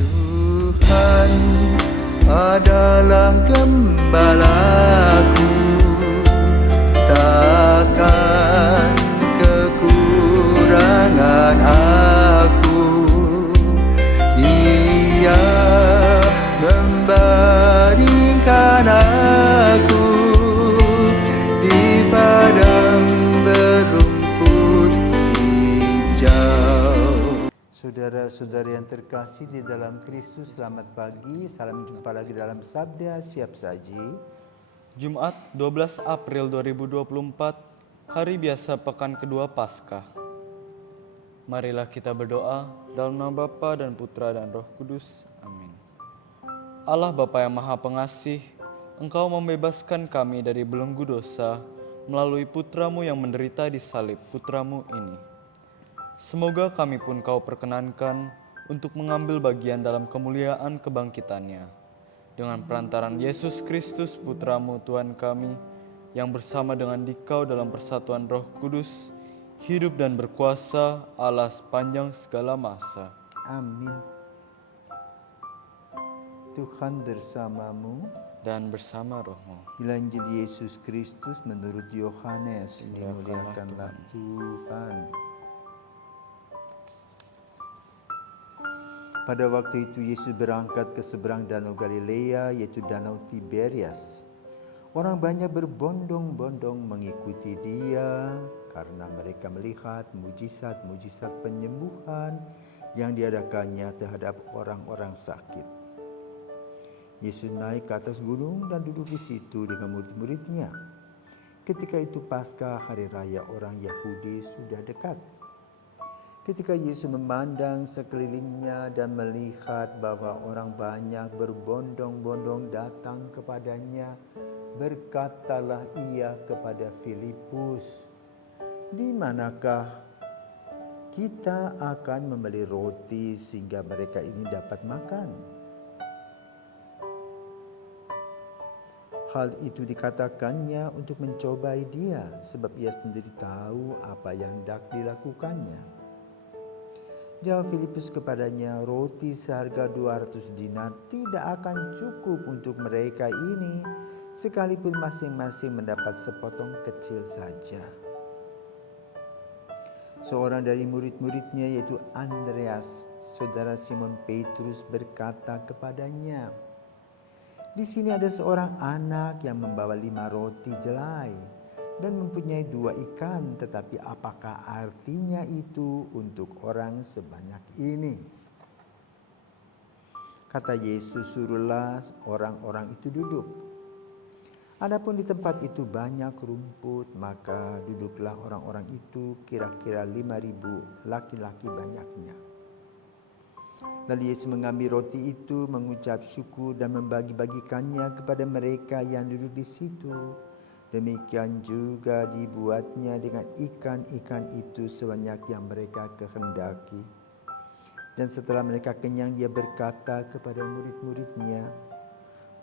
Tuhan adalah gembalaku, takkan kekurangan aku. Ia membaringkan aku di padang berumput hijau. Saudara-saudara yang terkasih di dalam Kristus, selamat pagi. Salam jumpa lagi dalam Sabda Siap Saji. Jumat 12 April 2024, hari biasa pekan kedua Paskah. Marilah kita berdoa dalam nama Bapa dan Putra dan Roh Kudus. Amin. Allah Bapa yang Maha Pengasih, Engkau membebaskan kami dari belenggu dosa melalui Putramu yang menderita di salib Putramu ini. Semoga kami pun Kau perkenankan untuk mengambil bagian dalam kemuliaan kebangkitannya. Dengan perantaran Yesus Kristus Putramu Tuhan kami, yang bersama dengan Dikau dalam persatuan Roh Kudus, hidup dan berkuasa Allah sepanjang segala masa. Amin. Tuhan bersamamu Dan bersama rohmu. Inilah Injil Yesus Kristus menurut Yohanes. Dimuliakanlah Tuhan. Pada waktu itu Yesus berangkat ke seberang Danau Galilea, yaitu Danau Tiberias. Orang banyak berbondong-bondong mengikuti Dia karena mereka melihat mujizat-mujizat penyembuhan yang diadakannya terhadap orang-orang sakit. Yesus naik ke atas gunung dan duduk di situ dengan murid-muridnya. Ketika itu Paskah, hari raya orang Yahudi, sudah dekat. Ketika Yesus memandang sekelilingnya dan melihat bahwa orang banyak berbondong-bondong datang kepadanya, berkatalah Ia kepada Filipus, "Di manakah kita akan membeli roti sehingga mereka ini dapat makan?" Hal itu dikatakannya untuk mencobai Dia, sebab Ia sendiri tahu apa yang hendak dilakukannya. Jawab Filipus kepadanya, "Roti seharga 200 dinar tidak akan cukup untuk mereka ini, sekalipun masing-masing mendapat sepotong kecil saja." Seorang dari murid-muridnya, yaitu Andreas, saudara Simon Petrus, berkata kepadanya, "Di sini ada seorang anak yang membawa 5 roti jelai dan mempunyai 2 ikan, tetapi apakah artinya itu untuk orang sebanyak ini?" Kata Yesus, "Suruhlah orang-orang itu duduk." Adapun di tempat itu banyak rumput, maka duduklah orang-orang itu, kira-kira 5.000 laki-laki banyaknya. Lalu Yesus mengambil roti itu, mengucap syukur dan membagi-bagikannya kepada mereka yang duduk di situ. Demikian juga dibuatnya dengan ikan-ikan itu sebanyak yang mereka kehendaki. Dan setelah mereka kenyang, Dia berkata kepada murid-muridnya,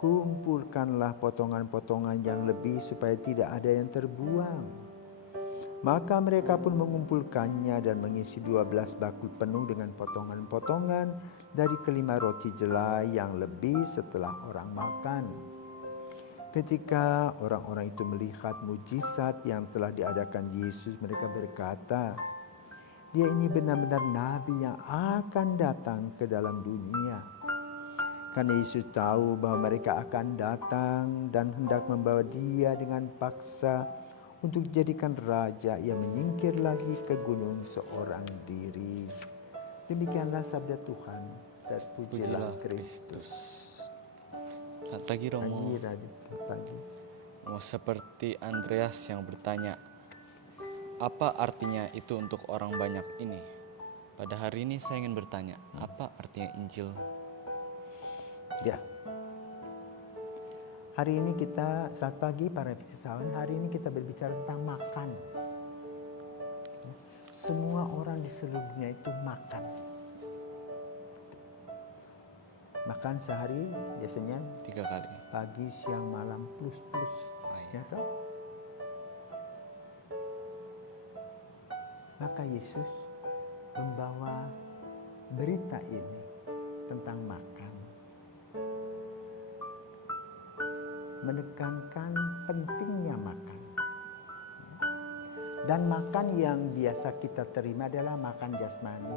"Kumpulkanlah potongan-potongan yang lebih supaya tidak ada yang terbuang." Maka mereka pun mengumpulkannya dan mengisi 12 bakul penuh dengan potongan-potongan dari kelima roti jelai yang lebih setelah orang makan. Ketika orang-orang itu melihat mujizat yang telah diadakan Yesus, mereka berkata, "Dia ini benar-benar nabi yang akan datang ke dalam dunia." Karena Yesus tahu bahwa mereka akan datang dan hendak membawa Dia dengan paksa untuk dijadikan raja, Ia menyingkir lagi ke gunung seorang diri. Demikianlah sabda Tuhan. Terpujilah Kristus. Selamat pagi Romo. Pagi. Mau seperti Andreas yang bertanya, apa artinya itu untuk orang banyak ini? Pada hari ini saya ingin bertanya, apa artinya Injil? Ya. Hari ini kita, selamat pagi para fisawan, hari ini kita berbicara tentang makan. Semua orang di seluruh dunia itu makan. Makan sehari biasanya 3 kali. pagi, siang, malam, plus. Ya toh? Maka Yesus membawa berita ini tentang menekankan pentingnya makan. Dan makan yang biasa kita terima adalah makan jasmani.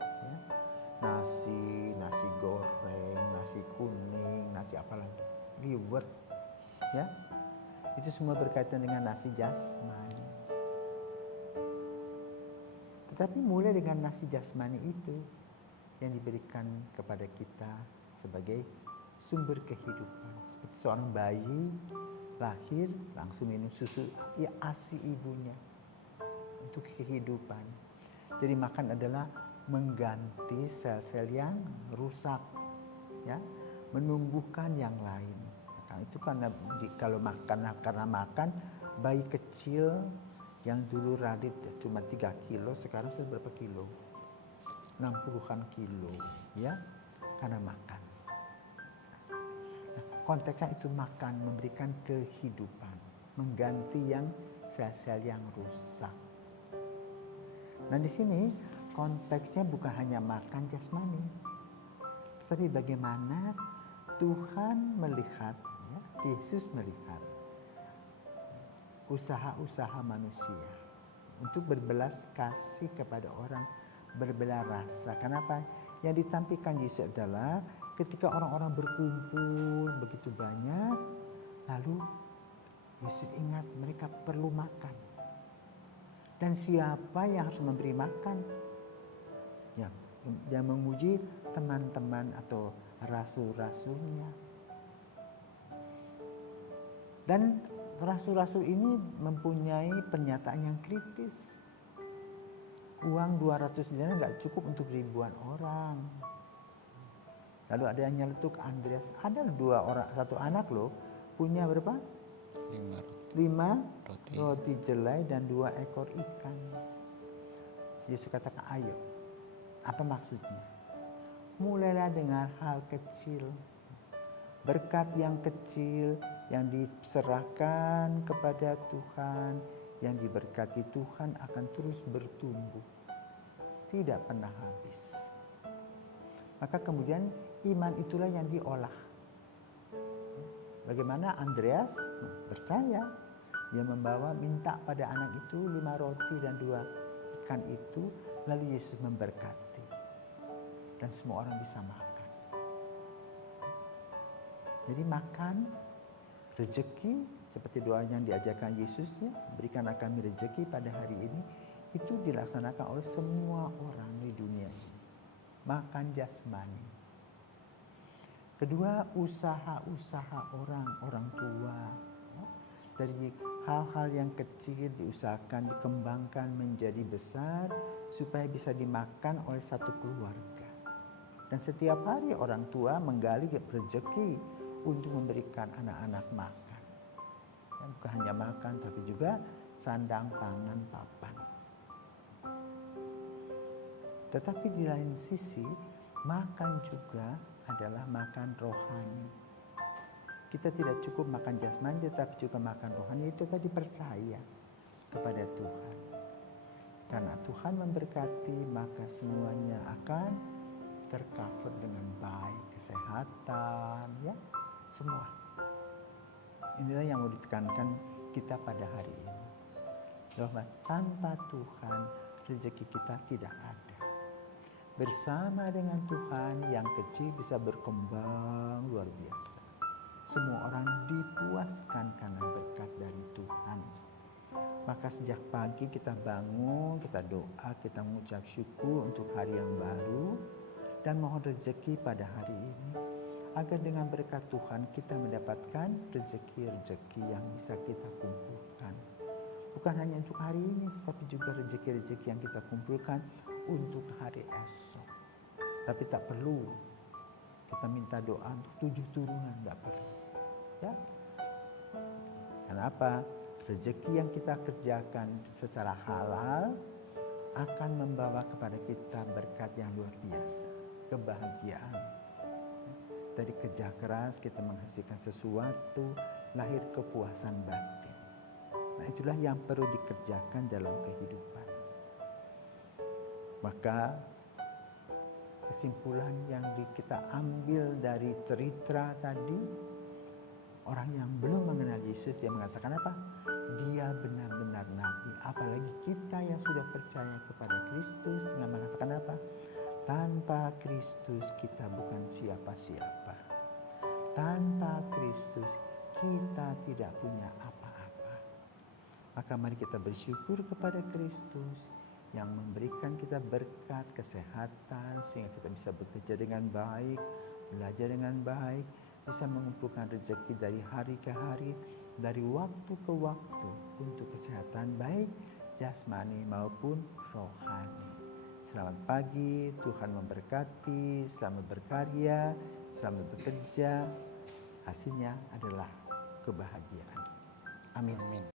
Ya. Nasi goreng, nasi kuning, nasi apa lagi? Liwet. Ya. Itu semua berkaitan dengan nasi jasmani. Tetapi mulai dengan nasi jasmani itu yang diberikan kepada kita sebagai sumber kehidupan. Seperti seorang bayi lahir langsung minum susu ya ASI ibunya untuk kehidupan. Jadi makan adalah mengganti sel-sel yang rusak, ya, menumbuhkan yang lain. Nah, itu karena karena makan bayi kecil yang dulu Radit cuma 3 kilo sekarang sudah berapa kilo? 60-an kilo, ya, karena makan. Nah, konteksnya itu makan, memberikan kehidupan, mengganti yang sel-sel yang rusak. Nah, di sini konteksnya bukan hanya makan jasmani, tetapi bagaimana Tuhan melihat, ya, Yesus melihat usaha-usaha manusia untuk berbelas kasih kepada orang, berbelas rasa. Kenapa? Yang ditampilkan Yesus adalah ketika orang-orang berkumpul begitu banyak, lalu Yesus ingat mereka perlu makan. Dan siapa yang harus memberi makan? Ya, yang menguji teman-teman atau rasul-rasulnya. Dan rasul-rasul ini mempunyai pernyataan yang kritis. Uang 200 dinar nggak cukup untuk ribuan orang. Lalu ada yang nyeletuk Andreas. Ada 2 orang, 1 anak loh, punya berapa? 5 roti jelai dan 2 ekor ikan. Yesus katakan, ayo. Apa maksudnya? Mulailah dengan hal kecil. Berkat yang kecil yang diserahkan kepada Tuhan, yang diberkati Tuhan akan terus bertumbuh. Tidak pernah habis. Maka kemudian iman itulah yang diolah. Bagaimana Andreas percaya, dia minta pada anak itu 5 roti dan 2 ikan itu, lalu Yesus memberkati. Dan semua orang bisa makan. Jadi makan, rezeki, seperti doa yang diajarkan Yesus, ya, berikanlah kami rezeki pada hari ini, itu dilaksanakan oleh semua orang di dunia ini. Makan jasmani. Kedua, usaha-usaha orang tua. Ya. Dari hal-hal yang kecil diusahakan, dikembangkan menjadi besar, supaya bisa dimakan oleh satu keluarga. Dan setiap hari orang tua menggali rezeki untuk memberikan anak-anak makan. Ya, bukan hanya makan, tapi juga sandang, pangan, papan. Tetapi di lain sisi, makan juga adalah makan rohani. Kita tidak cukup makan jasmani, tetapi juga makan rohani. Itu tadi percaya kepada Tuhan. Karena Tuhan memberkati, maka semuanya akan tercover dengan baik. Kesehatan, ya, semua. Inilah yang mau ditekankan kita pada hari ini. Bahwa tanpa Tuhan, rezeki kita tidak ada. Bersama dengan Tuhan, yang kecil bisa berkembang luar biasa. Semua orang dipuaskan karena berkat dari Tuhan. Maka sejak pagi kita bangun, kita doa, kita mengucap syukur untuk hari yang baru, dan mohon rezeki pada hari ini, agar dengan berkat Tuhan kita mendapatkan rezeki-rezeki yang bisa kita kumpulkan. Bukan hanya untuk hari ini, tetapi juga rezeki-rezeki yang kita kumpulkan untuk hari esok. Tapi tak perlu kita minta doa untuk 7 turunan, tak perlu. Ya. Kenapa? Rezeki yang kita kerjakan secara halal akan membawa kepada kita berkat yang luar biasa, kebahagiaan. Dari kerja keras kita menghasilkan sesuatu, lahir kepuasan batin. Nah, itulah yang perlu dikerjakan dalam kehidupan. Maka ke kesimpulan yang kita ambil dari cerita tadi, Orang yang belum mengenal Yesus dia mengatakan apa? Dia benar-benar nabi. Apalagi kita yang sudah percaya kepada Kristus dengan mengatakan apa? Tanpa Kristus kita bukan siapa-siapa. Tanpa Kristus kita tidak punya apa-apa. Maka mari kita bersyukur kepada Kristus yang memberikan kita berkat kesehatan sehingga kita bisa bekerja dengan baik, belajar dengan baik, bisa mengumpulkan rezeki dari hari ke hari, dari waktu ke waktu untuk kesehatan baik jasmani maupun rohani. Selamat pagi, Tuhan memberkati, selamat berkarya, selamat bekerja. Hasilnya adalah kebahagiaan. Amin. Amin.